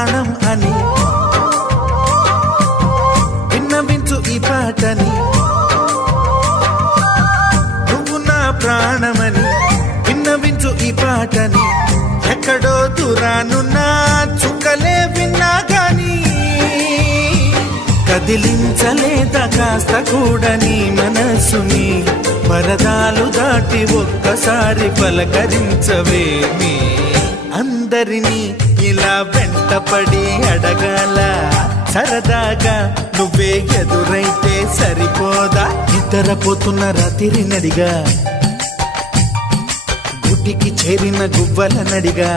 ప్రాణం అని విన్నవించు ఈ పాటని. నువ్వు నా ప్రాణమని విన్నవించు ఈ పాటని. ఎక్కడో దూరానున్నా చుక్కలే విన్నా గాని కదిలించలేదా కాస్త కూడా నీ మనసుని. పరదాలు దాటి ఒక్కసారి పలకరించవేమి. అందరినీ ఇలా వెంటపడి అడగాల సరదాగా నువ్వే ఎదురైతే సరిపోదా. నిద్రపోతున్న రాత్రి నడిగా గుడికి చేరిన గువ్వల నడిగా